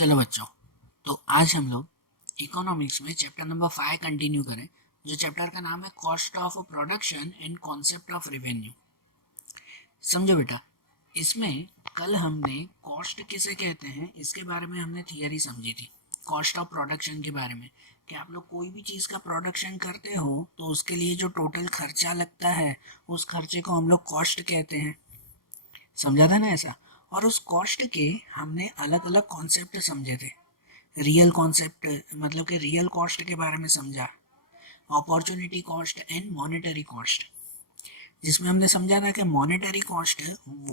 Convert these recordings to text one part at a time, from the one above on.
चलो बच्चों, तो आज हम लोग इकोनॉमिक्स में चैप्टर नंबर 5 कंटिन्यू करें, जो चैप्टर का नाम है cost of production and concept of revenue. समझो बेटा, इसमें कल हमने कॉस्ट किसे कहते हैं इसके बारे में हमने थियरी समझी थी। कॉस्ट ऑफ प्रोडक्शन के बारे में कि आप लोग कोई भी चीज़ का प्रोडक्शन करते हो तो उसके लिए जो टोटल खर्चा लगता है उस खर्चे को हम लोग कॉस्ट कहते हैं। समझा था ना ऐसा? और उस कॉस्ट के हमने अलग अलग कॉन्सेप्ट समझे थे। रियल कॉन्सेप्ट मतलब कि रियल कॉस्ट के बारे में समझा, opportunity cost and monetary cost, जिसमें हमने समझा था कि मॉनेटरी कॉस्ट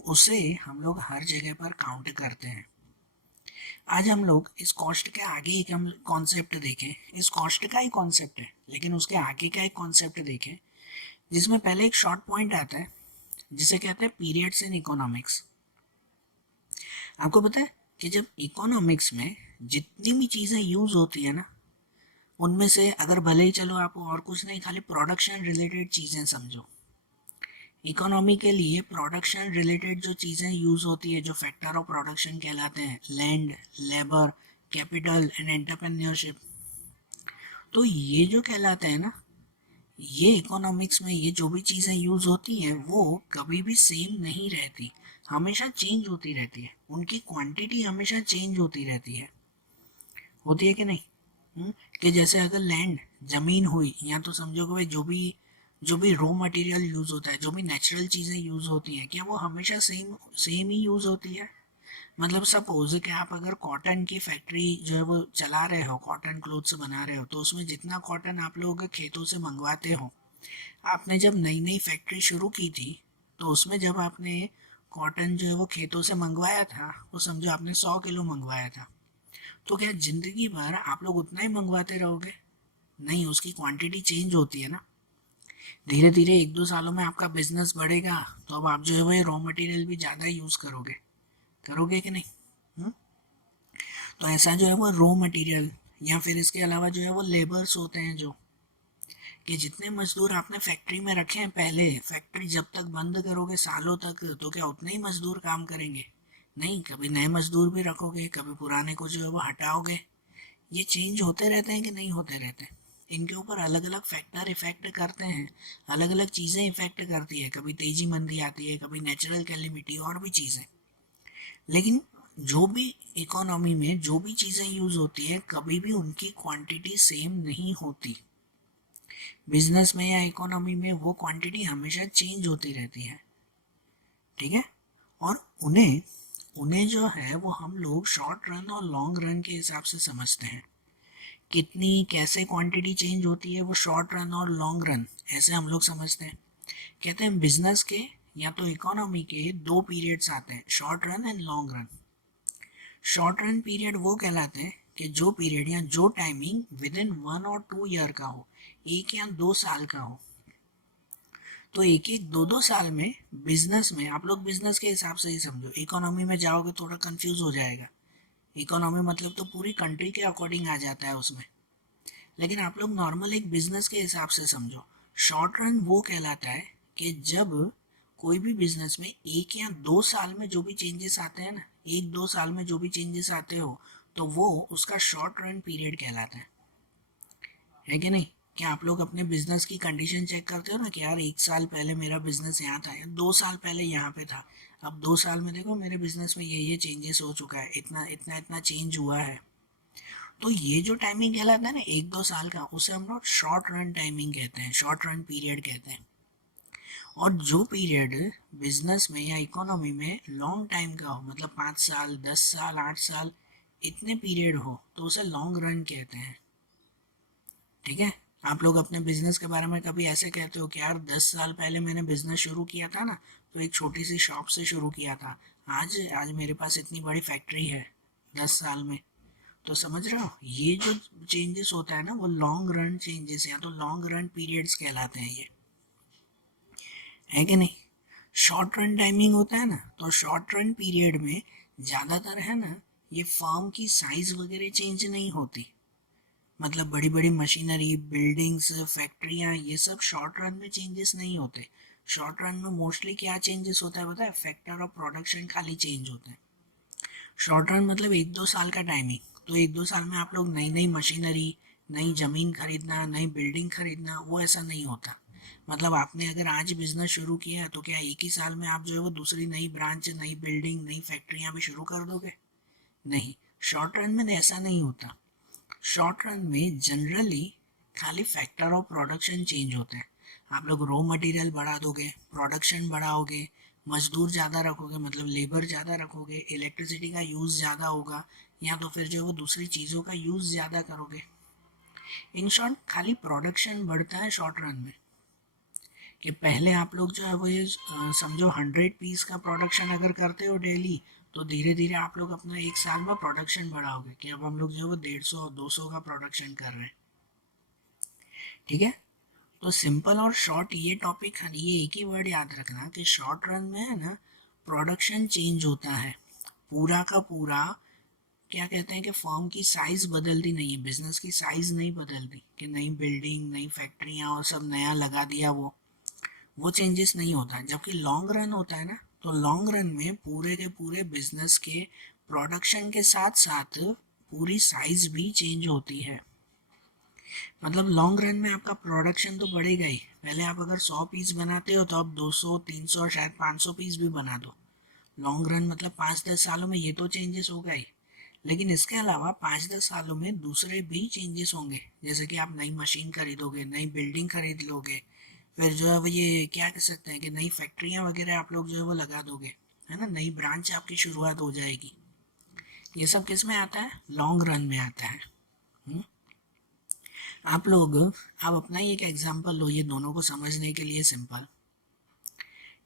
उसे हम लोग हर जगह पर काउंट करते हैं। आज हम लोग इस कॉस्ट के आगे एक हम कॉन्सेप्ट देखें। इस कॉस्ट का ही कॉन्सेप्ट है लेकिन उसके आगे का एक कॉन्सेप्ट देखें, जिसमें पहले एक शॉर्ट पॉइंट आता है जिसे कहते हैं पीरियड्स इन इकोनॉमिक्स। आपको पता है कि जब इकोनॉमिक्स में जितनी भी चीज़ें यूज़ होती है ना, उनमें से अगर भले ही चलो आप और कुछ नहीं, खाली प्रोडक्शन रिलेटेड चीज़ें समझो। इकोनॉमी के लिए प्रोडक्शन रिलेटेड जो चीज़ें यूज़ होती है, जो फैक्टर ऑफ प्रोडक्शन कहलाते हैं, land, labour, capital and entrepreneurship, तो ये जो कहलाते हैं ना, ये इकोनॉमिक्स में ये जो भी चीज़ें यूज़ होती हैं वो कभी भी सेम नहीं रहती, हमेशा चेंज होती रहती है। उनकी क्वांटिटी हमेशा चेंज होती रहती है। होती है कि नहीं? कि जैसे अगर लैंड ज़मीन हुई, या तो समझो कि भाई जो भी रॉ मटेरियल यूज़ होता है, जो भी नेचुरल चीज़ें यूज़ होती हैं, क्या वो हमेशा सेम सेम ही यूज़ होती है? मतलब सपोज कि आप अगर कॉटन की फैक्ट्री जो है वो चला रहे हो, कॉटन क्लोथ्स बना रहे हो, तो उसमें जितना कॉटन आप लोग खेतों से मंगवाते हो, आपने जब नई नई फैक्ट्री शुरू की थी तो उसमें जब आपने कॉटन जो है वो खेतों से मंगवाया था, वो समझो आपने 100 किलो मंगवाया था, तो क्या ज़िंदगी भर आप लोग उतना ही मंगवाते रहोगे? नहीं, उसकी क्वांटिटी चेंज होती है ना। धीरे धीरे 1-2 सालों में आपका बिजनेस बढ़ेगा तो अब आप जो है वो रॉ मटेरियल भी ज़्यादा यूज़ करोगे। करोगे कि नहीं? हुँ? तो ऐसा जो है वो रॉ मटेरियल या फिर इसके अलावा जो है वो लेबर्स होते हैं, जो कि जितने मजदूर आपने फैक्ट्री में रखे हैं पहले, फैक्ट्री जब तक बंद करोगे सालों तक, तो क्या उतने ही मजदूर काम करेंगे? नहीं, कभी नए मजदूर भी रखोगे, कभी पुराने को जो है वो हटाओगे। ये चेंज होते रहते हैं कि नहीं होते रहते हैं? इनके ऊपर अलग अलग फैक्टर इफेक्ट करते हैं, अलग अलग चीज़ें इफेक्ट करती है, कभी तेजी मंदी आती है, कभी नेचुरल कैलिमिटी और भी चीज़ें। लेकिन जो भी इकोनॉमी में जो भी चीज़ें यूज़ होती है, कभी भी उनकी क्वांटिटी सेम नहीं होती। बिजनेस में या इकोनॉमी में वो क्वांटिटी हमेशा चेंज होती रहती है। ठीक है? और उन्हें उन्हें जो है वो हम लोग शॉर्ट रन और लॉन्ग रन के हिसाब से समझते हैं। कितनी कैसे क्वांटिटी चेंज होती है, वो शॉर्ट रन और लॉन्ग रन ऐसे हम लोग समझते हैं। कहते हैं बिजनेस के या तो इकोनॉमी के दो पीरियड्स आते हैं, short run and long run. Short run period वो कहलाते हैं कि जो पीरियड या जो टाइमिंग विद इन 1 और 2 ईयर का हो, 1 या 2 साल का हो। तो 1-1, 2-2 साल में बिजनेस में आप लोग बिजनेस के हिसाब से ही समझो, इकोनॉमी में जाओगे थोड़ा कंफ्यूज हो जाएगा। इकोनॉमी मतलब तो पूरी कंट्री के अकॉर्डिंग आ जाता है उसमें, लेकिन आप लोग नॉर्मल एक बिजनेस के हिसाब से समझो। शॉर्ट रन वो कहलाता है कि जब कोई भी बिजनेस में 1 या 2 साल में जो भी चेंजेस आते हैं ना, 1-2 साल में जो भी चेंजेस आते हो, तो वो उसका शॉर्ट रन पीरियड कहलाता है कि नहीं? क्या आप लोग अपने बिजनेस की कंडीशन चेक करते हो ना कि यार 1 साल पहले मेरा बिजनेस यहाँ था या 2 साल पहले यहाँ पे था, अब 2 साल में देखो मेरे बिजनेस में ये चेंजेस हो चुका है, इतना इतना इतना चेंज हुआ है। तो ये जो टाइमिंग कहलाता है ना 1-2 साल का, उसे हम लोग शॉर्ट रन टाइमिंग कहते हैं, शॉर्ट रन पीरियड कहते हैं। और जो पीरियड बिजनेस में या इकोनॉमी में लॉन्ग टाइम का हो, मतलब 5 साल, 10 साल, 8 साल, इतने पीरियड हो, तो उसे लॉन्ग रन कहते हैं। ठीक है? आप लोग अपने बिजनेस के बारे में कभी ऐसे कहते हो कि यार 10 साल पहले मैंने बिजनेस शुरू किया था ना, तो एक छोटी सी शॉप से शुरू किया था, आज आज मेरे पास इतनी बड़ी फैक्ट्री है 10 साल में। तो समझ रहे हो, ये जो चेंजेस होता है ना वो लॉन्ग रन चेंजेस या तो लॉन्ग रन पीरियड्स कहलाते हैं ये, है कि नहीं? शॉर्ट रन टाइमिंग होता है ना, तो शॉर्ट रन पीरियड में ज़्यादातर है ना, ये फर्म की साइज वगैरह चेंज नहीं होती। मतलब बड़ी बड़ी मशीनरी, बिल्डिंग्स, फैक्ट्रियाँ, ये सब शॉर्ट रन में चेंजेस नहीं होते। शॉर्ट रन में मोस्टली क्या चेंजेस होता है पता है? फैक्टर ऑफ प्रोडक्शन खाली चेंज होते हैं। शॉर्ट रन मतलब 1-2 साल का टाइमिंग। तो 1-2 साल में आप लोग नई नई मशीनरी, नई ज़मीन खरीदना, नई बिल्डिंग खरीदना, वो ऐसा नहीं होता। मतलब आपने अगर आज बिजनेस शुरू किया है तो क्या एक ही साल में आप जो है वो दूसरी नई ब्रांच, नई बिल्डिंग, नई फैक्ट्रियाँ भी शुरू कर दोगे? नहीं। शॉर्ट रन में ऐसा नहीं होता। शॉर्ट रन में जनरली खाली फैक्टर ऑफ प्रोडक्शन चेंज होते हैं। आप लोग रॉ मटेरियल बढ़ा दोगे, प्रोडक्शन बढ़ाओगे, मजदूर ज़्यादा रखोगे, मतलब लेबर ज़्यादा रखोगे, इलेक्ट्रिसिटी का यूज़ ज़्यादा होगा, या तो फिर जो है वो दूसरी चीज़ों का यूज़ ज़्यादा करोगे। इन शॉर्ट खाली प्रोडक्शन बढ़ता है शॉर्ट रन में। कि पहले आप लोग जो है वो ये समझो 100 पीस का प्रोडक्शन अगर करते हो डेली, तो धीरे धीरे आप लोग अपना एक साल में प्रोडक्शन बढ़ाओगे कि अब हम लोग जो है वो 150-200 का प्रोडक्शन कर रहे हैं। ठीक है। तो सिंपल और शॉर्ट ये टॉपिक, ये एक ही वर्ड याद रखना कि शॉर्ट रन में है ना प्रोडक्शन चेंज होता है पूरा का पूरा। क्या कहते हैं कि फर्म की साइज बदलती नहीं है, बिजनेस की साइज नहीं बदलती कि नई बिल्डिंग, नई फैक्ट्रियाँ और सब नया लगा दिया, वो चेंजेस नहीं होता। जबकि लॉन्ग रन होता है ना, तो लॉन्ग रन में पूरे के पूरे बिजनेस के प्रोडक्शन के साथ साथ पूरी साइज भी चेंज होती है। मतलब लॉन्ग रन में आपका प्रोडक्शन तो बढ़ेगा ही। पहले आप अगर 100 पीस बनाते हो तो अब 200, 300, शायद 500 पीस भी बना दो। लॉन्ग रन मतलब 5-10 सालों में ये तो चेंजेस होगा ही। लेकिन इसके अलावा 5-10 सालों में दूसरे भी चेंजेस होंगे, जैसे कि आप नई मशीन खरीदोगे, नई बिल्डिंग खरीद लोगे, फिर जो है वो ये क्या कह सकते हैं कि नई फैक्ट्रियाँ वगैरह आप लोग जो है वो लगा दोगे, है ना, नई ब्रांच आपकी शुरुआत हो जाएगी। ये सब किस में आता है? लॉन्ग रन में आता है। हुँ? आप लोग आप अपना ही एक एग्जांपल लो ये दोनों को समझने के लिए सिंपल,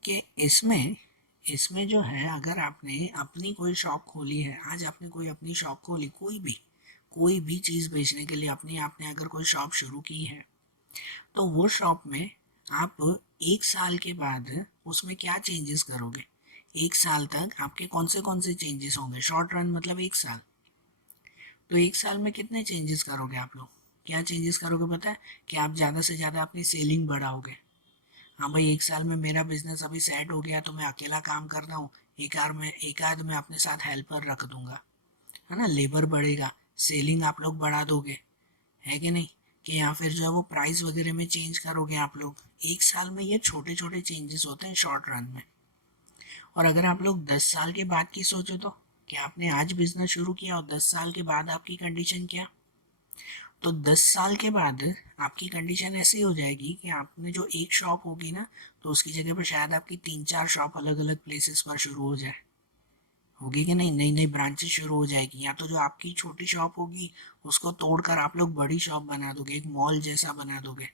कि इसमें इसमें जो है अगर आपने अपनी कोई शॉप खोली है, आज आपने कोई अपनी शॉप खोली, कोई भी चीज़ बेचने के लिए अपनी आपने अगर कोई शॉप शुरू की है, तो वो शॉप में आप एक साल के बाद उसमें क्या चेंजेस करोगे? एक साल तक आपके कौन से चेंजेस होंगे? शॉर्ट रन मतलब एक साल। तो एक साल में कितने चेंजेस करोगे आप लोग? क्या चेंजेस करोगे पता है? कि आप ज़्यादा से ज़्यादा अपनी सेलिंग बढ़ाओगे। हाँ भाई, एक साल में मेरा बिजनेस अभी सेट हो गया तो मैं अकेला काम कर रहा हूँ, एक आध मैं अपने साथ हेल्पर रख दूंगा, है ना, लेबर बढ़ेगा, सेलिंग आप लोग बढ़ा दोगे, है कि नहीं? कि या फिर जो है वो प्राइस वगैरह में चेंज करोगे आप लोग। एक साल में ये छोटे छोटे चेंजेस होते हैं शॉर्ट रन में। और अगर आप लोग 10 साल के बाद की सोचो तो, कि आपने आज बिजनेस शुरू किया और 10 साल के बाद आपकी कंडीशन क्या? तो 10 साल के बाद आपकी कंडीशन ऐसी हो जाएगी कि आपने जो एक शॉप होगी ना, तो उसकी जगह पर शायद आपकी 3-4 शॉप अलग अलग प्लेसेस पर शुरू हो जाए। होगी कि नहीं? नई नई ब्रांचेस शुरू हो जाएगी, या तो जो आपकी छोटी शॉप होगी उसको तोड़कर आप लोग बड़ी शॉप बना दोगे, एक मॉल जैसा बना दोगे,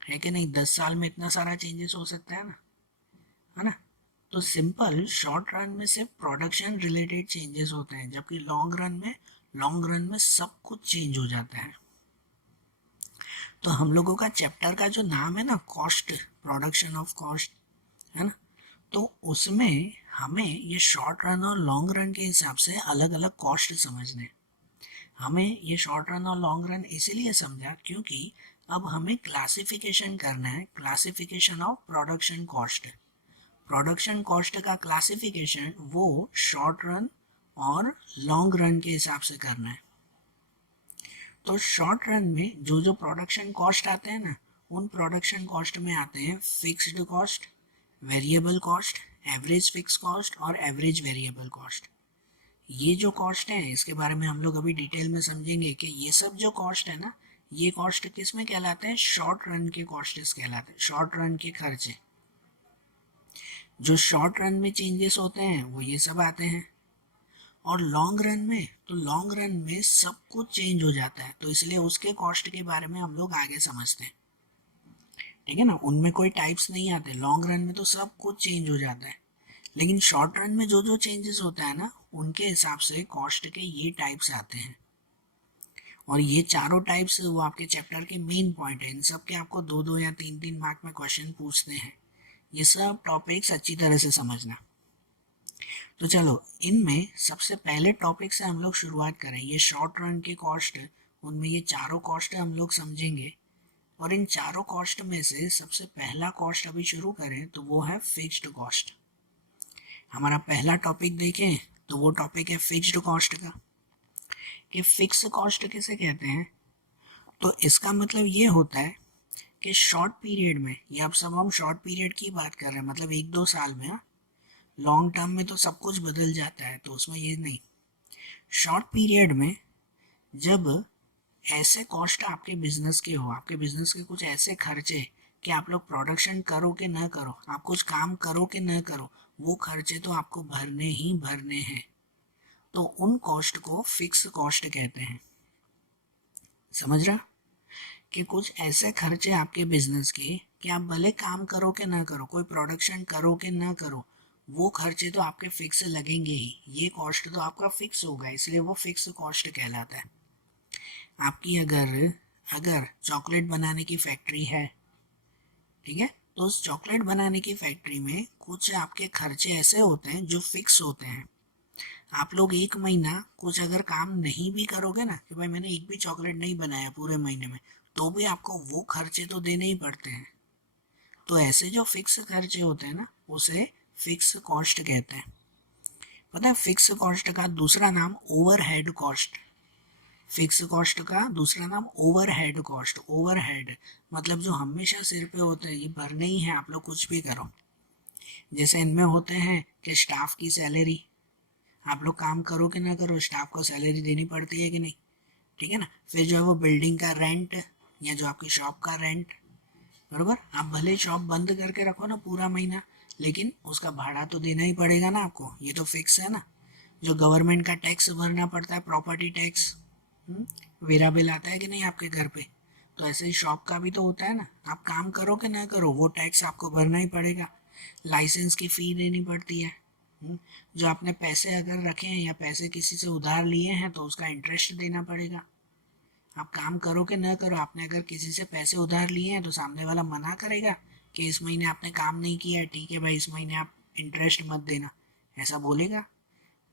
है कि नहीं? 10 साल में इतना सारा चेंजेस हो सकता है ना, है ना? तो सिंपल शॉर्ट रन में सिर्फ प्रोडक्शन रिलेटेड चेंजेस होते हैं, जबकि लॉन्ग रन में सब कुछ चेंज हो जाता है। तो हम लोगों का चैप्टर का जो नाम है ना, कॉस्ट, प्रोडक्शन ऑफ कॉस्ट, है ना, तो उसमें हमें ये शॉर्ट रन और लॉन्ग रन के हिसाब से अलग अलग कॉस्ट समझने। हमें ये शॉर्ट रन और लॉन्ग रन इसीलिए समझा क्योंकि अब हमें क्लासिफिकेशन करना है, classification of production cost. Production cost का क्लासिफिकेशन वो शॉर्ट रन और लॉन्ग रन के हिसाब से करना है। तो शॉर्ट रन में जो जो प्रोडक्शन कॉस्ट आते हैं ना, उन प्रोडक्शन कॉस्ट में आते हैं fixed cost, variable cost, average fix cost और एवरेज वेरिएबल कॉस्ट। ये जो कॉस्ट है इसके बारे में हम लोग अभी डिटेल में समझेंगे कि ये सब जो कॉस्ट है ना, ये कॉस्ट किस में कहलाते हैं? शॉर्ट रन के कॉस्ट्स कहलाते हैं, शॉर्ट रन के खर्चे। जो शॉर्ट रन में चेंजेस होते हैं वो ये सब आते हैं। और लॉन्ग रन में, तो लॉन्ग रन में सब कुछ चेंज हो जाता है, तो इसलिए उसके कॉस्ट के बारे में हम लोग आगे समझते हैं। ठीक है ना, उनमें कोई टाइप्स नहीं आते, लॉन्ग रन में तो सब कुछ चेंज हो जाता है। लेकिन शॉर्ट रन में जो जो चेंजेस होता है ना, उनके हिसाब से कॉस्ट के ये टाइप्स आते हैं। और ये चारों टाइप्स वो आपके चैप्टर के मेन पॉइंट है। इन सब के आपको 2-2 या 3-3 मार्क में क्वेश्चन पूछते हैं। ये सब टॉपिक्स अच्छी तरह से समझना। तो चलो, इनमें सबसे पहले टॉपिक से हम लोग शुरुआत करें। ये शॉर्ट रन के कॉस्ट, उनमें ये चारों कॉस्ट हम लोग समझेंगे। और इन चारों कॉस्ट में से सबसे पहला कॉस्ट अभी शुरू करें तो वो है फिक्स्ड कॉस्ट। हमारा पहला टॉपिक देखें तो वो टॉपिक है फिक्स्ड कॉस्ट का। कि फिक्स कॉस्ट किसे कहते हैं, तो इसका मतलब ये होता है कि शॉर्ट पीरियड में, ये अब सब हम शॉर्ट पीरियड की बात कर रहे हैं, मतलब 1-2 साल में। हाँ, लॉन्ग टर्म में तो सब कुछ बदल जाता है, तो उसमें ये नहीं। शॉर्ट पीरियड में जब ऐसे कॉस्ट आपके बिजनेस के हो, आपके बिजनेस के कुछ ऐसे खर्चे कि आप लोग प्रोडक्शन करो कि ना करो, आप कुछ काम करो कि ना करो, वो खर्चे तो आपको भरने ही भरने हैं, तो उन कॉस्ट को फिक्स कॉस्ट कहते हैं। समझ रहा, कि कुछ ऐसे खर्चे आपके बिजनेस के कि आप भले काम करो कि ना करो, कोई प्रोडक्शन करो कि ना करो, वो खर्चे तो आपके फिक्स लगेंगे ही, ये कॉस्ट तो आपका फिक्स होगा, इसलिए वो फिक्स कॉस्ट कहलाता है। आपकी अगर अगर चॉकलेट बनाने की फैक्ट्री है, ठीक है, तो उस चॉकलेट बनाने की फैक्ट्री में कुछ आपके खर्चे ऐसे होते हैं जो फिक्स होते हैं। आप लोग 1 महीना कुछ अगर काम नहीं भी करोगे ना, कि भाई मैंने एक भी चॉकलेट नहीं बनाया पूरे महीने में, तो भी आपको वो खर्चे तो देने ही पड़ते हैं। तो ऐसे जो फिक्स खर्चे होते हैं ना, उसे फिक्स कॉस्ट कहते हैं। पता है फिक्स कॉस्ट का दूसरा नाम ओवरहेड कॉस्ट, फिक्स कॉस्ट का दूसरा नाम ओवरहेड कॉस्ट। ओवरहेड मतलब जो हमेशा सिर पे होते हैं, ये भरने ही है, आप लोग कुछ भी करो। जैसे इनमें होते हैं कि स्टाफ की सैलरी, आप लोग काम करो कि ना करो, स्टाफ को सैलरी देनी पड़ती है कि नहीं, ठीक है ना। फिर जो है वो बिल्डिंग का रेंट, या जो आपकी शॉप का रेंट, बरोबर। आप भले शॉप बंद करके रखो ना पूरा महीना, लेकिन उसका भाड़ा तो देना ही पड़ेगा ना आपको, ये तो फिक्स है ना। जो गवर्नमेंट का टैक्स भरना पड़ता है, प्रॉपर्टी टैक्स, वेरा बिल आता है कि नहीं आपके घर पे, तो ऐसे ही शॉप का भी तो होता है ना। आप काम करो कि ना करो, वो टैक्स आपको भरना ही पड़ेगा। लाइसेंस की फ़ी देनी पड़ती है। जो आपने पैसे अगर रखे हैं या पैसे किसी से उधार लिए हैं, तो उसका इंटरेस्ट देना पड़ेगा। आप काम करो कि ना करो, आपने अगर किसी से पैसे उधार लिए हैं, तो सामने वाला मना करेगा कि इस महीने आपने काम नहीं किया है, ठीक है भाई इस महीने आप इंटरेस्ट मत देना, ऐसा बोलेगा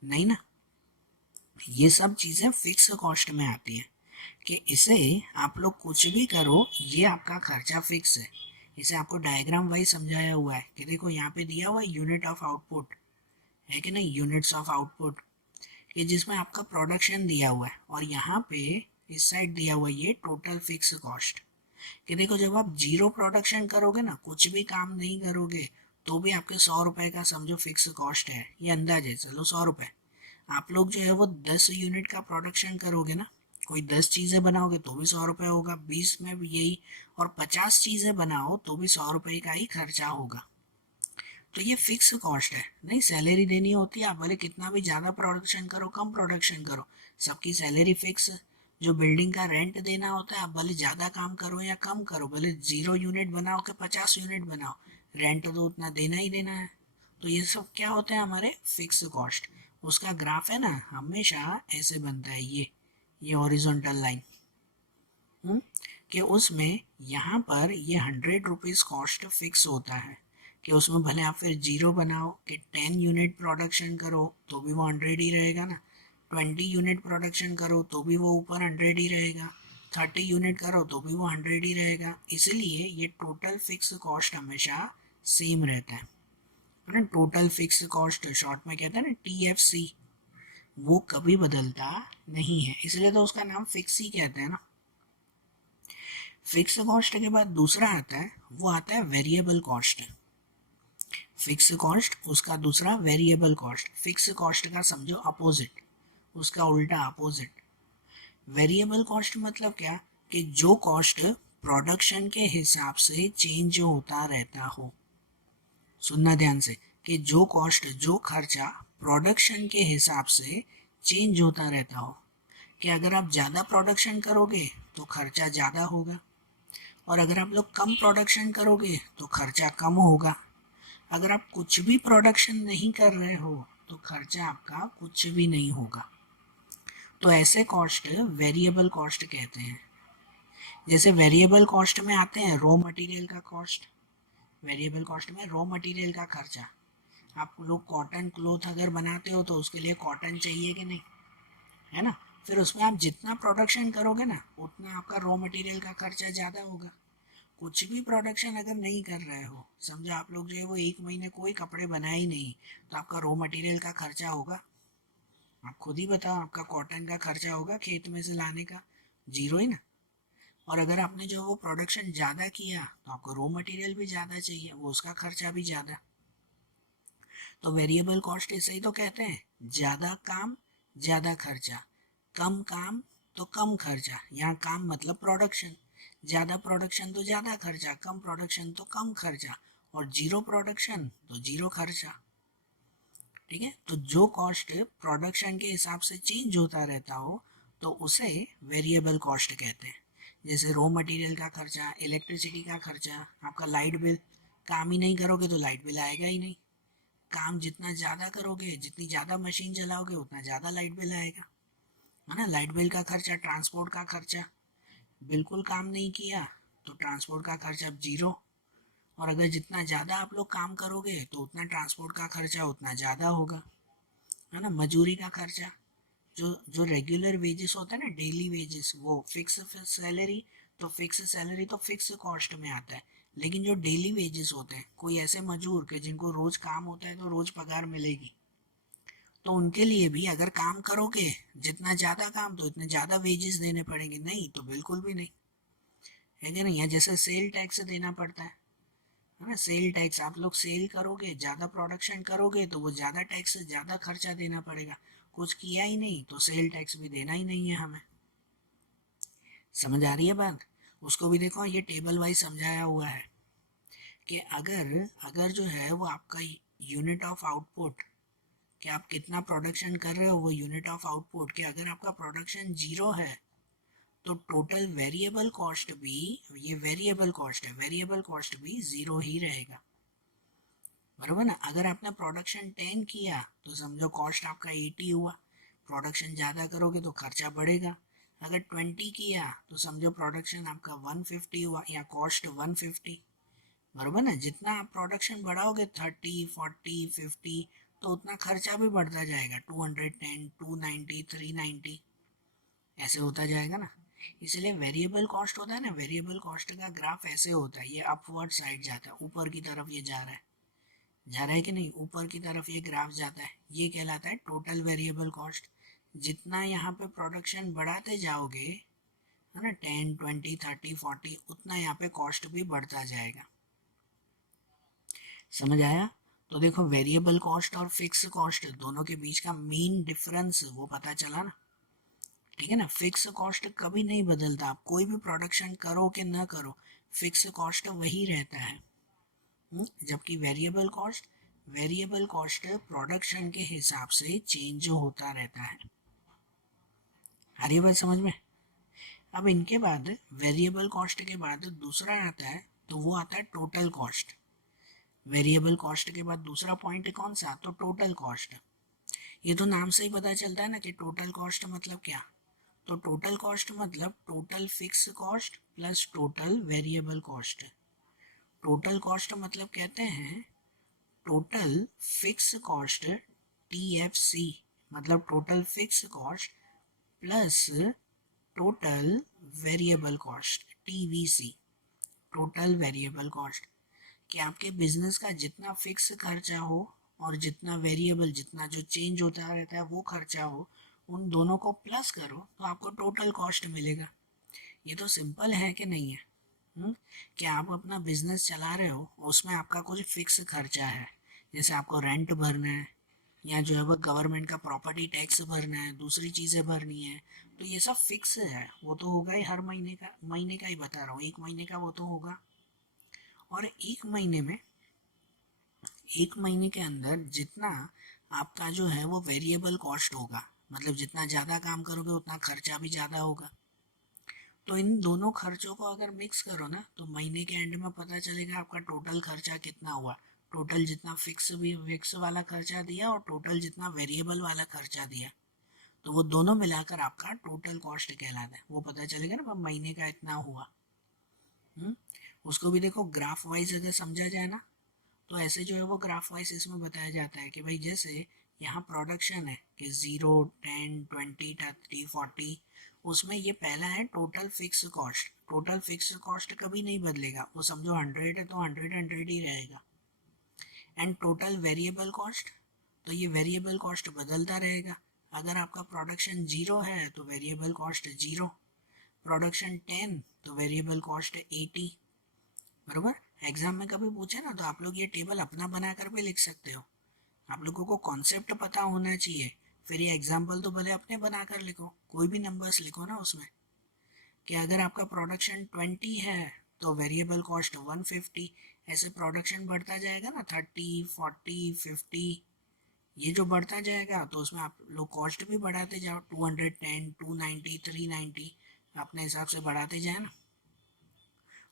नहीं ना। ये सब चीज़ें फिक्स कॉस्ट में आती है, कि इसे आप लोग कुछ भी करो, ये आपका खर्चा फिक्स है। इसे आपको डायग्राम वाइज समझाया हुआ है कि देखो यहाँ पे दिया हुआ है यूनिट ऑफ आउटपुट, है कि नहीं, यूनिट्स ऑफ आउटपुट, कि जिसमें आपका प्रोडक्शन दिया हुआ है, और यहाँ पे इस साइड दिया हुआ है ये टोटल फिक्स कॉस्ट। कि देखो जब आप जीरो प्रोडक्शन करोगे ना, कुछ भी काम नहीं करोगे, तो भी आपके 100 रुपए का समझो फिक्स कॉस्ट है, ये अंदाजे चलो 100 रुपए। आप लोग जो है वो 10 यूनिट का प्रोडक्शन करोगे ना, कोई 10 चीज़ें बनाओगे तो भी 100 रुपये होगा, 20 में भी यही, और 50 चीज़ें बनाओ तो भी 100 रुपये का ही खर्चा होगा। तो ये फिक्स कॉस्ट है, नहीं सैलरी देनी होती है, आप भले कितना भी ज़्यादा प्रोडक्शन करो कम प्रोडक्शन करो, सबकी सैलरी फिक्स है। जो बिल्डिंग का रेंट देना होता है, आप भले ज़्यादा काम करो या कम करो, भले 0 यूनिट बनाओ कि 50 यूनिट बनाओ, रेंट तो उतना देना ही देना है। तो ये सब क्या होते हैं हमारे फिक्स कॉस्ट। उसका ग्राफ है ना हमेशा ऐसे बनता है, ये हॉरिजॉन्टल लाइन, कि उसमें यहाँ पर ये 100 रुपीज़ कॉस्ट फिक्स होता है, कि उसमें भले आप फिर जीरो बनाओ कि 10 यूनिट प्रोडक्शन करो तो भी वो 100 ही रहेगा ना, 20 यूनिट प्रोडक्शन करो तो भी वो ऊपर 100 ही रहेगा, 30 यूनिट करो तो भी वो 100 ही रहेगा। इसलिए ये टोटल फिक्स कॉस्ट हमेशा सेम रहता है ना। टोटल फिक्स कॉस्ट शॉर्ट में कहते हैं ना TFC, वो कभी बदलता नहीं है, इसलिए तो उसका नाम फिक्स ही कहते हैं ना। फिक्स कॉस्ट के बाद दूसरा आता है, वो आता है वेरिएबल कॉस्ट। फिक्स कॉस्ट उसका दूसरा वेरिएबल कॉस्ट, फिक्स कॉस्ट का समझो अपोजिट, उसका उल्टा अपोजिट। वेरिएबल कॉस्ट मतलब क्या, कि जो कॉस्ट प्रोडक्शन के हिसाब से चेंज होता रहता हो। सुनना ध्यान से, कि जो कॉस्ट जो खर्चा प्रोडक्शन के हिसाब से चेंज होता रहता हो, कि अगर आप ज़्यादा प्रोडक्शन करोगे तो खर्चा ज़्यादा होगा, और अगर आप लोग कम प्रोडक्शन करोगे तो खर्चा कम होगा। अगर आप कुछ भी प्रोडक्शन नहीं कर रहे हो तो खर्चा आपका कुछ भी नहीं होगा। तो ऐसे कॉस्ट वेरिएबल कॉस्ट कहते हैं। जैसे वेरिएबल कॉस्ट में आते हैं रॉ मटेरियल का कॉस्ट, वेरिएबल कॉस्ट में रॉ मटेरियल का खर्चा। आप लोग कॉटन क्लोथ अगर बनाते हो तो उसके लिए कॉटन चाहिए कि नहीं, है ना। फिर उसमें आप जितना प्रोडक्शन करोगे ना, उतना आपका रॉ मटेरियल का खर्चा ज़्यादा होगा। कुछ भी प्रोडक्शन अगर नहीं कर रहे हो, समझो आप लोग जो है वो 1 महीने कोई कपड़े बनाए ही नहीं, तो आपका रॉ मटेरियल का खर्चा होगा, आप खुद ही बताओ, आपका कॉटन का खर्चा होगा खेत में से लाने का? जीरो ही ना। और अगर आपने जो वो प्रोडक्शन ज़्यादा किया तो आपको रॉ मटेरियल भी ज़्यादा चाहिए, वो उसका खर्चा भी ज़्यादा। तो वेरिएबल कॉस्ट इसे ही तो कहते हैं, ज़्यादा काम ज़्यादा खर्चा, कम काम तो कम खर्चा। यहाँ काम मतलब प्रोडक्शन, ज़्यादा प्रोडक्शन तो ज़्यादा खर्चा, कम प्रोडक्शन तो कम खर्चा, और जीरो प्रोडक्शन तो जीरो खर्चा। ठीक है, तो जो कॉस्ट प्रोडक्शन के हिसाब से चेंज होता रहता हो तो उसे वेरिएबल कॉस्ट कहते हैं। जैसे रॉ मटेरियल का खर्चा, इलेक्ट्रिसिटी का खर्चा, आपका लाइट बिल, काम ही नहीं करोगे तो लाइट बिल आएगा ही नहीं। काम जितना ज़्यादा करोगे, जितनी ज़्यादा मशीन चलाओगे, उतना ज़्यादा लाइट बिल आएगा, है ना। लाइट बिल का खर्चा, ट्रांसपोर्ट का खर्चा, बिल्कुल काम नहीं किया तो ट्रांसपोर्ट का खर्चा जीरो। और अगर जितना ज़्यादा आप लोग काम करोगे तो उतना ट्रांसपोर्ट का खर्चा उतना ज़्यादा होगा, है ना। मजूरी का खर्चा, जो जो रेगुलर वेजेस होता है ना, डेली वेजेस, वो फिक्स सैलरी, तो फिक्स सैलरी तो फिक्स कॉस्ट में आता है। लेकिन जो डेली वेजेस होते हैं, कोई ऐसे मजूर के जिनको रोज काम होता है तो रोज पगार मिलेगी, तो उनके लिए भी अगर काम करोगे, जितना ज़्यादा काम तो इतने ज़्यादा वेजेस देने पड़ेंगे, नहीं तो बिल्कुल भी नहीं, है कि नहीं। है जैसे सेल टैक्स देना पड़ता है ना। सेल टैक्स, आप लोग सेल करोगे, ज़्यादा प्रोडक्शन करोगे तो वो ज़्यादा टैक्स, ज़्यादा खर्चा देना पड़ेगा। कुछ किया ही नहीं तो सेल टैक्स भी देना ही नहीं है हमें। समझ आ रही है बात? उसको भी देखो, ये टेबल वाइज समझाया हुआ है कि अगर अगर जो है वो आपका यूनिट ऑफ आउटपुट, कि आप कितना प्रोडक्शन कर रहे हो, वो यूनिट ऑफ आउटपुट, कि अगर आपका प्रोडक्शन जीरो है तो टोटल वेरिएबल कॉस्ट भी, ये वेरिएबल कॉस्ट है, वेरिएबल कॉस्ट भी जीरो ही रहेगा, बराबर ना। अगर आपने प्रोडक्शन 10 किया तो समझो कॉस्ट आपका 80 हुआ। प्रोडक्शन ज़्यादा करोगे तो खर्चा बढ़ेगा। अगर 20 किया तो समझो प्रोडक्शन आपका 150 हुआ, या कॉस्ट 150, बराबर ना। जितना आप प्रोडक्शन बढ़ाओगे 30 40 50, तो उतना खर्चा भी बढ़ता जाएगा, 210 290 390, ऐसे होता जाएगा ना। इसलिए वेरिएबल कॉस्ट होता है ना, वेरिएबल कॉस्ट का ग्राफ ऐसे होता है, ये अपवर्ड साइड जाता है, ऊपर की तरफ ये जा रहा है, जा रहा है कि नहीं, ऊपर की तरफ ये ग्राफ जाता है, ये कहलाता है टोटल वेरिएबल कॉस्ट। जितना यहाँ पे प्रोडक्शन बढ़ाते जाओगे, है ना, 10 20 30 40, उतना यहाँ पे कॉस्ट भी बढ़ता जाएगा। समझ आया? तो देखो, वेरिएबल कॉस्ट और फिक्स कॉस्ट दोनों के बीच का मेन डिफरेंस वो पता चला ना। ठीक है ना, फिक्स कॉस्ट कभी नहीं बदलता, आप कोई भी प्रोडक्शन करो कि ना करो, फिक्स कॉस्ट वही रहता है। जबकि वेरिएबल कॉस्ट प्रोडक्शन के हिसाब से चेंज होता रहता है। आ रही है बात समझ में? अब इनके बाद, वेरिएबल कॉस्ट के बाद दूसरा आता है, तो वो आता है टोटल कॉस्ट। वेरिएबल कॉस्ट के बाद दूसरा पॉइंट कौन सा? तो टोटल कॉस्ट। ये तो नाम से ही पता चलता है ना कि टोटल कॉस्ट मतलब क्या। तो टोटल कॉस्ट मतलब total fix cost plus total variable cost. Total cost मतलब कहते हैं टोटल फिक्स कॉस्ट, TFC, मतलब total fix cost plus total variable cost, TVC, total variable cost. कि आपके बिजनेस का जितना फिक्स खर्चा हो और जितना वेरिएबल, जितना जो चेंज होता रहता है वो खर्चा हो, उन दोनों को प्लस करो तो आपको टोटल कॉस्ट मिलेगा। ये तो सिंपल है कि नहीं है? कि आप अपना बिजनेस चला रहे हो, उसमें आपका कुछ फिक्स खर्चा है, जैसे आपको रेंट भरना है, या जो है वो गवर्नमेंट का प्रॉपर्टी टैक्स भरना है, दूसरी चीज़ें भरनी है, तो ये सब फिक्स है, वो तो होगा ही हर महीने का ही बता रहा हूँ, एक महीने का वो तो होगा। और एक महीने के अंदर जितना आपका जो है वो वेरिएबल कॉस्ट होगा, मतलब जितना ज़्यादा काम करोगे उतना खर्चा भी ज़्यादा होगा। तो इन दोनों खर्चों को अगर मिक्स करो ना, तो महीने के एंड में पता चलेगा आपका टोटल खर्चा कितना हुआ। टोटल जितना फिक्स वाला खर्चा दिया और टोटल जितना वेरिएबल वाला खर्चा दिया, तो वो दोनों मिलाकर आपका टोटल कॉस्ट कहलाता है। वो पता चलेगा ना महीने का इतना हुआ। उसको भी देखो ग्राफ वाइज अगर समझा जाए ना, तो ऐसे जो है वो ग्राफ वाइज इसमें बताया जाता है कि भाई जैसे यहाँ प्रोडक्शन है कि 0 10 20 30 40, उसमें ये पहला है total fix cost. Total fix cost कभी नहीं बदलेगा, वो समझो 100 है तो 100 ही रहेगा। एंड टोटल वेरिएबल कॉस्ट, तो ये वेरिएबल कॉस्ट बदलता रहेगा, अगर आपका प्रोडक्शन 0 है तो वेरिएबल कॉस्ट 0, प्रोडक्शन 10 तो वेरिएबल कॉस्ट 80। बरोबर, एग्जाम में कभी पूछे ना तो आप लोग ये टेबल अपना बनाकर भी लिख सकते हो। आप लोगों को कॉन्सेप्ट पता होना चाहिए। फिर ये एग्जाम्पल तो भले अपने बनाकर लिखो, कोई भी नंबर्स लिखो ना उसमें, कि अगर आपका प्रोडक्शन 20 है तो वेरिएबल कॉस्ट 150। ऐसे प्रोडक्शन बढ़ता जाएगा ना, 30, 40, 50, ये जो बढ़ता जाएगा तो उसमें आप लोग कॉस्ट भी बढ़ाते जाओ, 210, 290, 390, अपने हिसाब से बढ़ाते जाए ना।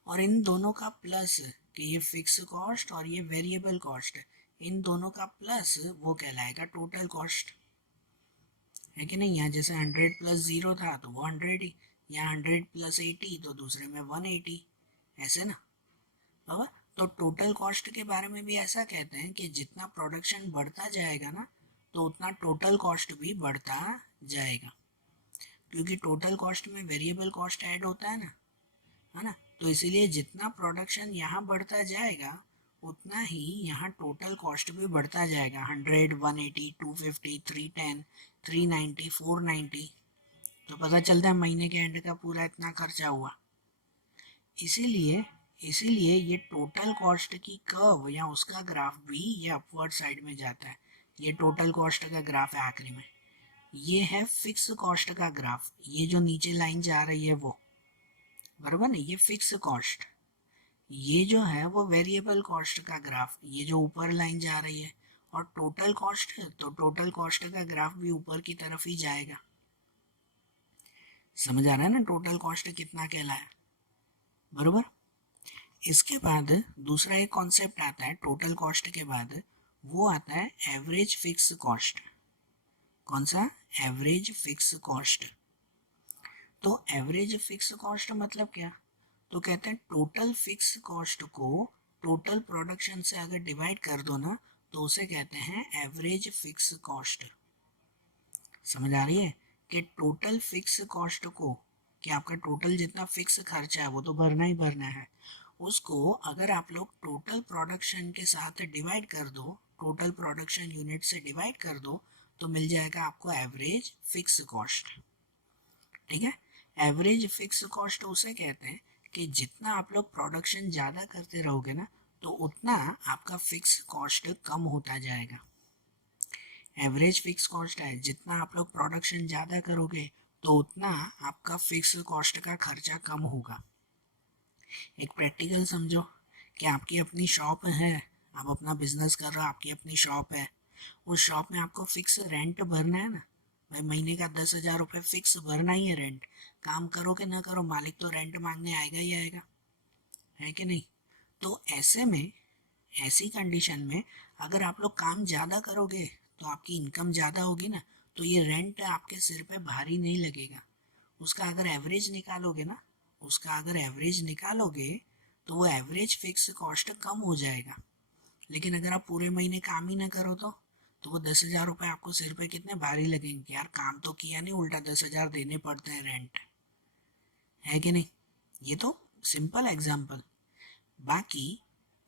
और इन दोनों का प्लस, कि ये फिक्स कॉस्ट और ये वेरिएबल कॉस्ट, इन दोनों का प्लस वो कहलाएगा टोटल कॉस्ट, है कि नहीं। यहाँ जैसे 100 प्लस 0 था तो वो 100 ही, यहाँ 100 प्लस 80 तो दूसरे में 180, ऐसे ना बाबा। तो टोटल कॉस्ट के बारे में भी ऐसा कहते हैं कि जितना प्रोडक्शन बढ़ता जाएगा ना तो उतना टोटल कॉस्ट भी बढ़ता जाएगा, क्योंकि टोटल कॉस्ट में वेरिएबल कॉस्ट ऐड होता है ना। तो इसीलिए जितना प्रोडक्शन यहाँ बढ़ता जाएगा उतना ही यहाँ टोटल कॉस्ट भी बढ़ता जाएगा। 100, 180, 250, 310, 390, 490, तो पता चलता है महीने के एंड का पूरा इतना खर्चा हुआ। इसीलिए इसीलिए ये टोटल कॉस्ट की कर्व या उसका ग्राफ भी ये अपवर्ड साइड में जाता है। ये टोटल कॉस्ट का ग्राफ है आखिरी में। ये है फिक्स कॉस्ट का ग्राफ, ये जो नीचे लाइन जा रही है वो, बराबर ना, ये फिक्स कॉस्ट। ये जो है वो वेरिएबल कॉस्ट का ग्राफ, ये जो ऊपर लाइन जा रही है। और टोटल कॉस्ट है तो टोटल कॉस्ट का ग्राफ भी ऊपर की तरफ ही जाएगा। समझ आ रहा है ना टोटल कॉस्ट कितना कहलाया, बरोबर। इसके बाद दूसरा एक कॉन्सेप्ट आता है टोटल कॉस्ट के बाद, वो आता है एवरेज फिक्स कॉस्ट। कौन सा? Average fix cost. तो एवरेज फिक्स कॉस्ट मतलब क्या? तो कहते हैं टोटल फिक्स कॉस्ट को टोटल प्रोडक्शन से अगर डिवाइड कर दो ना तो उसे कहते हैं एवरेज फिक्स कॉस्ट। समझ आ रही है कि टोटल फिक्स कॉस्ट को, कि आपका टोटल जितना फिक्स खर्चा है वो तो भरना ही भरना है, उसको अगर आप लोग टोटल प्रोडक्शन के साथ डिवाइड कर दो, टोटल प्रोडक्शन यूनिट से डिवाइड कर दो, तो मिल जाएगा आपको एवरेज फिक्स कॉस्ट। ठीक है, एवरेज फिक्स कॉस्ट उसे कहते हैं कि जितना आप लोग प्रोडक्शन ज़्यादा करते रहोगे ना तो उतना आपका फिक्स कॉस्ट कम होता जाएगा। एवरेज फिक्स कॉस्ट है, जितना आप लोग प्रोडक्शन ज़्यादा करोगे तो उतना आपका फिक्स कॉस्ट का खर्चा कम होगा। एक प्रैक्टिकल समझो कि आपकी अपनी शॉप है, आप अपना बिजनेस कर रहे हो, आपकी अपनी शॉप है, उस शॉप में आपको फिक्स रेंट भरना है ना भाई, महीने का 10,000 रुपये फिक्स भरना ही है रेंट। काम करो कि ना करो मालिक तो रेंट मांगने आएगा ही आएगा, है कि नहीं। तो ऐसे में, ऐसी कंडीशन में अगर आप लोग काम ज़्यादा करोगे तो आपकी इनकम ज़्यादा होगी ना, तो ये रेंट आपके सिर पे भारी नहीं लगेगा। उसका अगर एवरेज निकालोगे ना, उसका अगर एवरेज निकालोगे तो वो एवरेज फिक्स कॉस्ट कम हो जाएगा। लेकिन अगर आप पूरे महीने काम ही ना करो तो वो 10,000 रुपये आपको सिर पे कितने भारी लगेंगे। यार काम तो किया नहीं, उल्टा 10,000 देने पड़ते हैं रेंट, है कि नहीं। ये तो सिंपल एग्जाम्पल। बाकी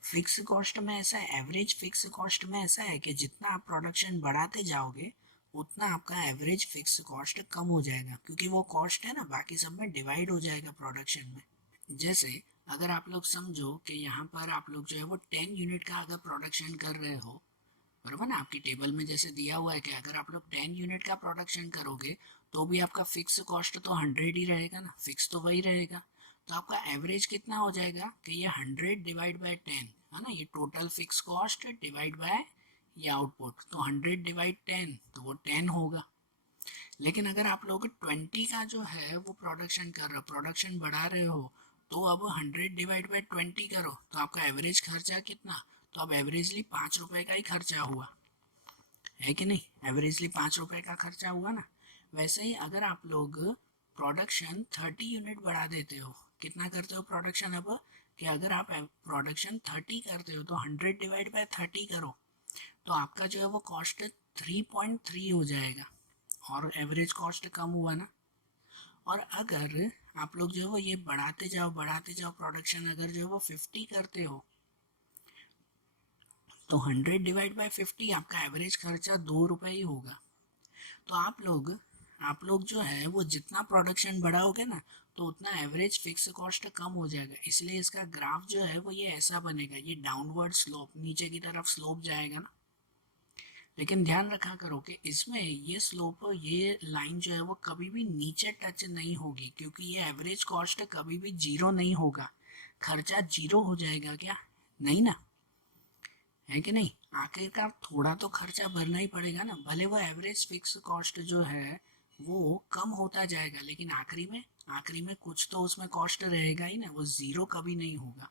फिक्स कॉस्ट में ऐसा है, एवरेज फिक्स कॉस्ट में ऐसा है कि जितना आप प्रोडक्शन बढ़ाते जाओगे उतना आपका एवरेज फिक्स कॉस्ट कम हो जाएगा, क्योंकि वो कॉस्ट है ना बाकी सब में डिवाइड हो जाएगा प्रोडक्शन में। जैसे अगर आप लोग समझो कि यहाँ पर आप लोग जो है वो 10 यूनिट का अगर प्रोडक्शन कर रहे हो, बराबर ना, आपकी टेबल में जैसे दिया हुआ है कि अगर आप लोग 10 यूनिट का प्रोडक्शन करोगे तो भी आपका फिक्स कॉस्ट तो 100 ही रहेगा ना, फिक्स तो वही रहेगा। तो आपका एवरेज कितना हो जाएगा कि ये 100 डिवाइड बाय 10 है ना, ये total fix cost divide by ये आउटपुट, तो 100 डिवाइड 10 तो वो 10 होगा। लेकिन अगर आप लोग 20 का जो है वो प्रोडक्शन कर रहे हो, प्रोडक्शन बढ़ा रहे हो, तो अब 100 डिवाइड बाई 20 करो तो आपका एवरेज खर्चा कितना, तो अब एवरेजली 5 रुपए का ही खर्चा हुआ, है कि नहीं। एवरेजली 5 रुपए का खर्चा हुआ ना। वैसे ही अगर आप लोग प्रोडक्शन 30 यूनिट बढ़ा देते हो, कितना करते हो प्रोडक्शन अब, कि अगर आप प्रोडक्शन 30 करते हो तो 100 डिवाइड बाय 30 करो, तो आपका जो है वो कॉस्ट 3.3 हो जाएगा, और एवरेज कॉस्ट कम हुआ ना। और अगर आप लोग जो है वो ये बढ़ाते जाओ प्रोडक्शन, अगर जो है वो 50 करते हो तो 100 डिवाइड बाय 50 आपका एवरेज खर्चा 2 रुपये ही होगा। तो आप लोग जो है वो जितना प्रोडक्शन बढ़ाओगे ना तो उतना एवरेज फिक्स कॉस्ट कम हो जाएगा, इसलिए इसका ग्राफ जो है वो ये ऐसा बनेगा, ये डाउनवर्ड स्लोप, नीचे की तरफ स्लोप जाएगा ना। लेकिन ध्यान रखा करो कि इसमें ये स्लोप, ये लाइन जो है वो कभी भी नीचे टच नहीं होगी, क्योंकि ये एवरेज कॉस्ट कभी भी जीरो नहीं होगा। खर्चा जीरो हो जाएगा क्या? नहीं ना, है कि नहीं? आखिरकार थोड़ा तो खर्चा भरना ही पड़ेगा ना, भले वो एवरेज फिक्स कॉस्ट जो है वो कम होता जाएगा, लेकिन आखिरी में कुछ तो उसमें कॉस्ट रहेगा ही ना, वो जीरो कभी नहीं होगा।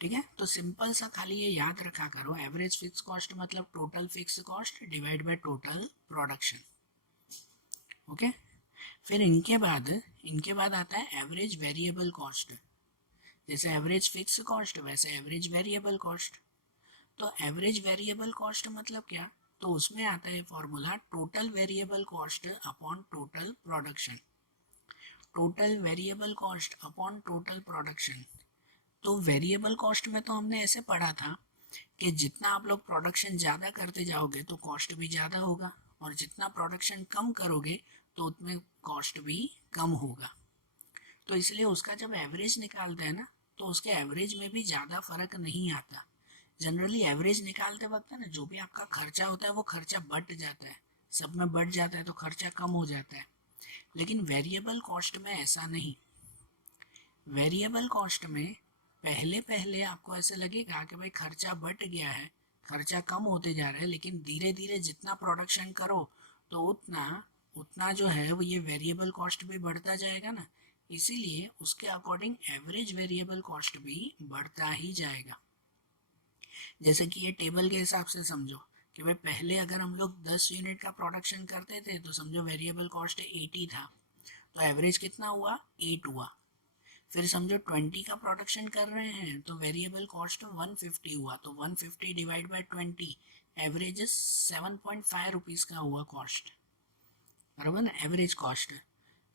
ठीक है, तो सिंपल सा खाली ये याद रखा करो, एवरेज फिक्स कॉस्ट मतलब total fix cost divide by total production. Okay, फिर इनके बाद आता है एवरेज वेरिएबल कॉस्ट। जैसे एवरेज फिक्स कॉस्ट वैसे एवरेज वेरिएबल कॉस्ट। तो एवरेज वेरिएबल कॉस्ट मतलब क्या? तो उसमें आता है formula total variable cost upon total production. Total variable cost upon total production. तो वेरिएबल कॉस्ट में तो हमने ऐसे पढ़ा था कि जितना आप लोग प्रोडक्शन ज़्यादा करते जाओगे तो कॉस्ट भी ज़्यादा होगा, और जितना प्रोडक्शन कम करोगे तो उतने कॉस्ट भी कम होगा। तो इसलिए उसका जब एवरेज निकालते हैं ना तो उसके एवरेज में भी ज़्यादा फर्क नहीं आता। जनरली एवरेज निकालते वक्त है ना, जो भी आपका खर्चा होता है वो खर्चा बढ़ जाता है, सब में बढ़ जाता है तो खर्चा कम हो जाता है। लेकिन वेरिएबल कॉस्ट में ऐसा नहीं। वेरिएबल कॉस्ट में पहले पहले आपको ऐसे लगेगा कि भाई खर्चा बढ़ गया है, खर्चा कम होते जा रहा है, लेकिन धीरे धीरे जितना प्रोडक्शन करो तो उतना उतना जो है वो ये वेरिएबल कॉस्ट भी बढ़ता जाएगा ना, इसीलिए उसके अकॉर्डिंग एवरेज वेरिएबल कॉस्ट भी बढ़ता ही जाएगा। जैसे कि ये टेबल के हिसाब से समझो कि भाई पहले अगर हम लोग 10 यूनिट का प्रोडक्शन करते थे तो समझो वेरिएबल कॉस्ट 80 था, तो एवरेज कितना हुआ? 8 हुआ। फिर समझो 20 का प्रोडक्शन कर रहे हैं तो वेरिएबल कॉस्ट 150 हुआ, तो 150 डिवाइड बाई 20 एवरेज 7.5 रुपीज़ का हुआ कॉस्ट, बराबर ना, एवरेज कॉस्ट।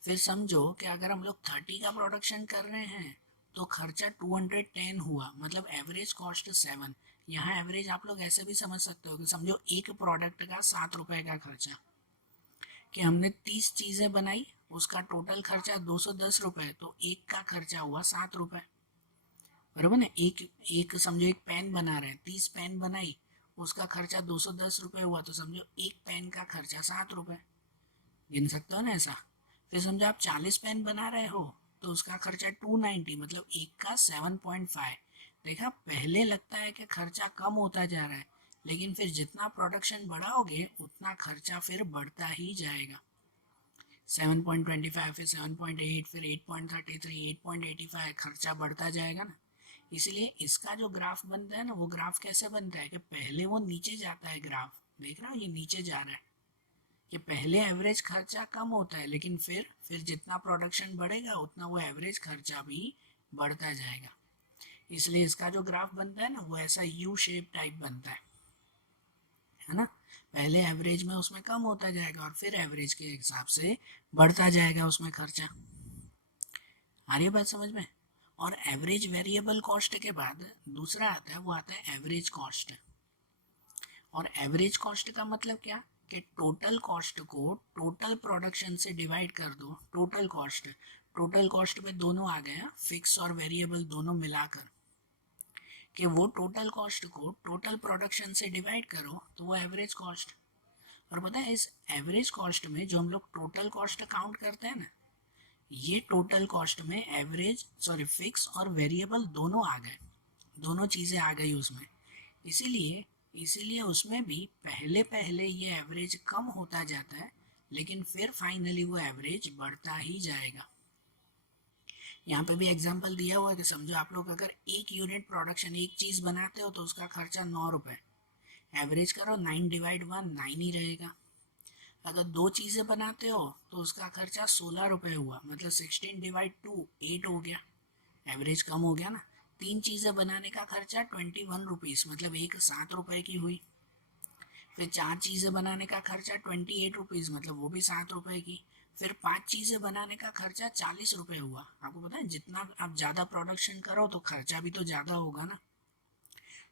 फिर समझो कि अगर हम लोग 30 का प्रोडक्शन कर रहे हैं तो खर्चा 210 हुआ, मतलब एवरेज कॉस्ट 7। यहाँ एवरेज आप लोग ऐसे भी समझ सकते हो कि समझो एक प्रोडक्ट का 7 रुपये का खर्चा, कि हमने 30 चीज़ें बनाई, उसका टोटल खर्चा 210 रुपये, तो एक का खर्चा हुआ 7 रुपये, बराबर ना। एक एक समझो एक पेन बना रहे हैं, 30 पेन बनाई, उसका खर्चा 210 रुपये हुआ, तो समझो एक पेन का खर्चा 7 रुपये, गिन सकते हो ना ऐसा। फिर समझो आप 40 पेन बना रहे हो तो उसका खर्चा 290, मतलब एक का 7.5। देखा, पहले लगता है कि खर्चा कम होता जा रहा है, लेकिन फिर जितना प्रोडक्शन बढ़ाओगे उतना खर्चा फिर बढ़ता ही जाएगा। 7.25, फिर 7.8, फिर 8.33, 8.85, खर्चा बढ़ता जाएगा ना। इसलिए इसका जो ग्राफ बनता है ना, वो ग्राफ कैसे बनता है कि पहले वो नीचे जाता है, ग्राफ देख रहा हो ये नीचे जा रहा है, कि पहले एवरेज खर्चा कम होता है, लेकिन फिर जितना प्रोडक्शन बढ़ेगा उतना वो एवरेज खर्चा भी बढ़ता जाएगा। इसलिए इसका जो ग्राफ बनता है ना वो ऐसा यू शेप टाइप बनता है ना। पहले एवरेज में उसमें कम होता जाएगा और फिर एवरेज के हिसाब से बढ़ता जाएगा उसमें खर्चा। आ रही है बात समझ में? और एवरेज वेरिएबल कॉस्ट के बाद दूसरा आता है, वो आता है एवरेज कॉस्ट। और एवरेज कॉस्ट का मतलब क्या? कि टोटल कॉस्ट को टोटल प्रोडक्शन से डिवाइड कर दो। टोटल कॉस्ट में दोनों आ गया, फिक्स और वेरिएबल दोनों मिलाकर, कि वो टोटल कॉस्ट को टोटल प्रोडक्शन से डिवाइड करो तो वो एवरेज कॉस्ट। और पता है इस एवरेज कॉस्ट में जो हम लोग टोटल कॉस्ट काउंट करते हैं ना, ये टोटल कॉस्ट में फिक्स और वेरिएबल दोनों आ गए, दोनों चीज़ें आ गई उसमें। इसीलिए इसीलिए उसमें भी पहले पहले ये एवरेज कम होता जाता है, लेकिन फिर फाइनली वो एवरेज बढ़ता ही जाएगा। यहाँ पे भी एग्जांपल दिया हुआ है कि समझो आप लोग अगर एक यूनिट प्रोडक्शन, एक चीज़ बनाते हो तो उसका खर्चा 9 रुपये, एवरेज करो 9 डिवाइड 1 9 ही रहेगा। अगर दो चीज़ें बनाते हो तो उसका खर्चा 16 रुपये हुआ, मतलब 16 डिवाइड 2 8 हो गया, एवरेज कम हो गया ना। तीन चीज़ें बनाने का खर्चा 21 रुपीज़, मतलब एक 7 रुपये की हुई। फिर चार चीज़ें बनाने का खर्चा 28 रुपीज़, मतलब वो भी 7 रुपये की। फिर 5 चीज़ें बनाने का खर्चा 40 रुपये हुआ। आपको पता है जितना आप ज़्यादा प्रोडक्शन करो तो खर्चा भी तो ज़्यादा होगा ना।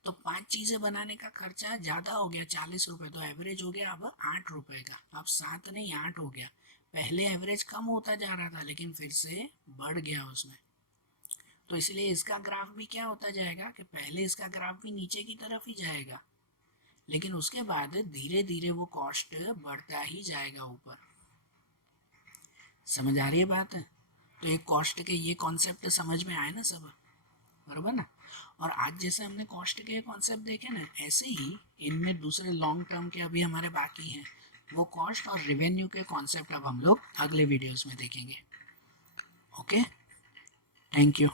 तो 5 चीज़ें बनाने का खर्चा ज़्यादा हो गया, 40 रुपये, तो एवरेज हो गया अब 8 रुपये का। अब 7 नहीं 8 हो गया। पहले एवरेज कम होता जा रहा था लेकिन फिर से बढ़ गया उसमें। तो इसलिए इसका ग्राफ भी क्या होता जाएगा कि पहले इसका ग्राफ भी नीचे की तरफ ही जाएगा, लेकिन उसके बाद धीरे धीरे वो कॉस्ट बढ़ता ही जाएगा ऊपर। समझ आ रही है बात है? तो एक कॉस्ट के ये कॉन्सेप्ट समझ में आए ना सब, बराबर ना। और आज जैसे हमने कॉस्ट के कॉन्सेप्ट देखे ना, ऐसे ही इनमें दूसरे लॉन्ग टर्म के अभी हमारे बाकी हैं, वो कॉस्ट और रेवेन्यू के कॉन्सेप्ट अब हम लोग अगले वीडियोस में देखेंगे। Okay, thank you.